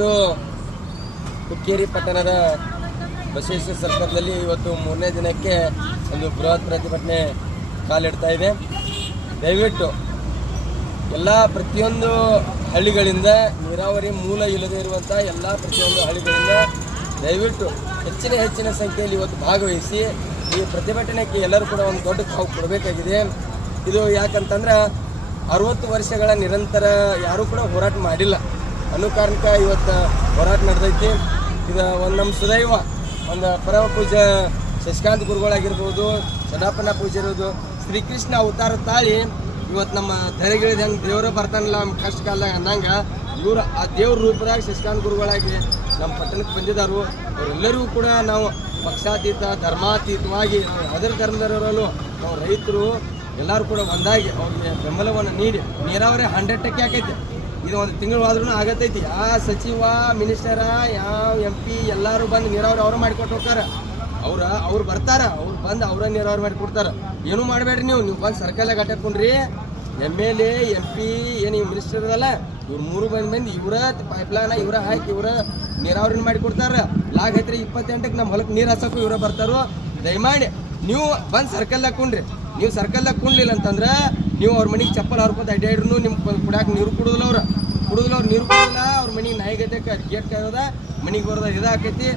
ಇವತ್ತು ಹುಕ್ಕೇರಿ ಪಟ್ಟಣದ ಬಸವೇಶ್ವರ ಸರ್ಕಲ್ನಲ್ಲಿ ಇವತ್ತು 3ನೇ ದಿನಕ್ಕೆ ಒಂದು ಬೃಹತ್ ಪ್ರತಿಭಟನೆ ಕಾಲಿಡ್ತಾ ಇದೆ. ದಯವಿಟ್ಟು ಎಲ್ಲ ಪ್ರತಿಯೊಂದು ಹಳ್ಳಿಗಳಿಂದ ನೀರಾವರಿ ಮೂಲ ಇಲ್ಲದೆ ಇರುವಂಥ ಎಲ್ಲ ಪ್ರತಿಯೊಂದು ಹಳ್ಳಿಗಳಿಂದ ದಯವಿಟ್ಟು ಹೆಚ್ಚಿನ ಸಂಖ್ಯೆಯಲ್ಲಿ ಇವತ್ತು ಭಾಗವಹಿಸಿ ಈ ಪ್ರತಿಭಟನೆಗೆ ಎಲ್ಲರೂ ಕೂಡ ಒಂದು ದೊಡ್ಡ ಕಾವು ಕೊಡಬೇಕಾಗಿದೆ. ಇದು ಯಾಕಂತಂದ್ರೆ 60 ವರ್ಷಗಳ ನಿರಂತರ ಯಾರೂ ಕೂಡ ಹೋರಾಟ ಮಾಡಿಲ್ಲ ಅನ್ನೋ ಕಾರಣಕ್ಕೆ ಇವತ್ತು ಹೋರಾಟ ನಡೆದೈತಿ. ಇದು ಒಂದು ನಮ್ಮ ಸುದೈವ ಒಂದು ಪರಮ ಪೂಜ್ಯ ಶಶಿಕಾಂತ್ ಗುರುಗಳಾಗಿರ್ಬೋದು, ಚನ್ನಪ್ಪನ ಪೂಜೆ ಇರೋದು, ಶ್ರೀಕೃಷ್ಣ ಅವತಾರ ತಾಳಿ ಇವತ್ತು ನಮ್ಮ ಧರೆಗಿಳಿದ ಹೆಂಗೆ ದೇವರ ಬರ್ತಾನಲ್ಲ ನಮ್ಮ ಕಷ್ಟ ಕಾಲದಾಗ ಅನ್ನಂಗೆ ಇವರು ಆ ದೇವ್ರ ರೂಪದಾಗ ಶಶಿಕಾಂತ್ ಗುರುಗಳಾಗಿ ನಮ್ಮ ಪಟ್ಟಣಕ್ಕೆ ಬಂದಿದ್ದಾರು. ಅವರೆಲ್ಲರಿಗೂ ಕೂಡ ನಾವು ಪಕ್ಷಾತೀತ ಧರ್ಮಾತೀತವಾಗಿ ಅದರ ಧರ್ಮದವರಲ್ಲೂ ನಾವು ರೈತರು ಎಲ್ಲರೂ ಕೂಡ ಒಂದಾಗಿ ಅವ್ರಿಗೆ ಬೆಂಬಲವನ್ನು ನೀಡಿ ನೀರಾವರಿ 100% ಆಕೈತೆ. ಇದು ಒಂದು ತಿಂಗಳು ಆದ್ರೂ ಆಗತೈತಿ. ಯಾವ ಸಚಿವ ಮಿನಿಸ್ಟರ ಯಾವ MP ಎಲ್ಲರೂ ಬಂದು ನೀರಾವರಿ ಅವರು ಮಾಡಿಕೊಟ್ಟು ಹೋಗ್ತಾರೆ. ಅವ್ರು ಬರ್ತಾರ, ಅವ್ರು ಬಂದು ಅವರ ನೀರಾವರಿ ಮಾಡಿಕೊಡ್ತಾರೆ. ಏನೂ ಮಾಡಬೇಡ್ರಿ, ನೀವು ಬಂದು ಸರ್ಕಲ್ನಾಗ ಅಟ್ಟಾಕೊಂಡ್ರಿ. MLA MP ಏನು ಮಿನಿಸ್ಟರ್ ಅದಲ್ಲ ಇವ್ರು 3 ಮಂದಿ ಇವರ ಪೈಪ್ಲೈನ ಇವರ ಹಾಕಿ ಇವರ ನೀರಾವರಿ ಮಾಡಿಕೊಡ್ತಾರೆ. ಲಾಗ್ ಐತ್ರಿ 28ಕ್ಕೆ ನಮ್ಮ ಹೊಲಕ್ಕೆ ನೀರು ಹಸಕ್ಕೂ ಇವರ ಬರ್ತಾರೋ. ದಯಮಾಡಿ ನೀವು ಬಂದು ಸರ್ಕಲ್ದಾಗ ಕುಂಡ್ರಿ. ನೀವು ಸರ್ಕಲ್ದಾಗ ಕುಂಡ್ಲಿಲ್ಲ ಅಂತಂದ್ರೆ ನೀವು ಅವ್ರ ಮನೆಗೆ ಚಪ್ಪಲ್ ಹರ್ಕೋತ ಅಡ್ಡಾಡ್ರು ನಿಮ್ಗೆ ಕುಡಿಯಾಕೆ ನೀರು ಕುಡಿದಿಲ್ಲ ಅವ್ರು ನೀರು ಕುಡಿದಿಲ್ಲ. ಅವ್ರ ಮನೆಗೆ ನಾಯಿಗೈತೆ ಗೇಟ್ ಕಾಯೋದ ಮನೆಗೆ ಬರೋದ ಇದಾಕೈತಿ.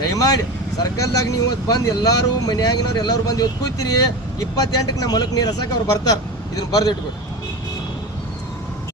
ದಯಮಾಡಿ ಸರ್ಕಲ್ದಾಗ ನೀವು ಬಂದು ಎಲ್ಲರೂ ಮನೆಯಾಗಿನವ್ರು ಎಲ್ಲರೂ ಬಂದು ಇವತ್ತು ಕೂತೀರಿ. 28ಕ್ಕೆ ನಮ್ಮ ಹೊಲಕ್ಕೆ ನೀರು ಹಸಕ್ಕೆ ಅವ್ರು ಬರ್ತಾರೆ. ಇದನ್ನು ಬರೆದಿಟ್ಬೇಕು.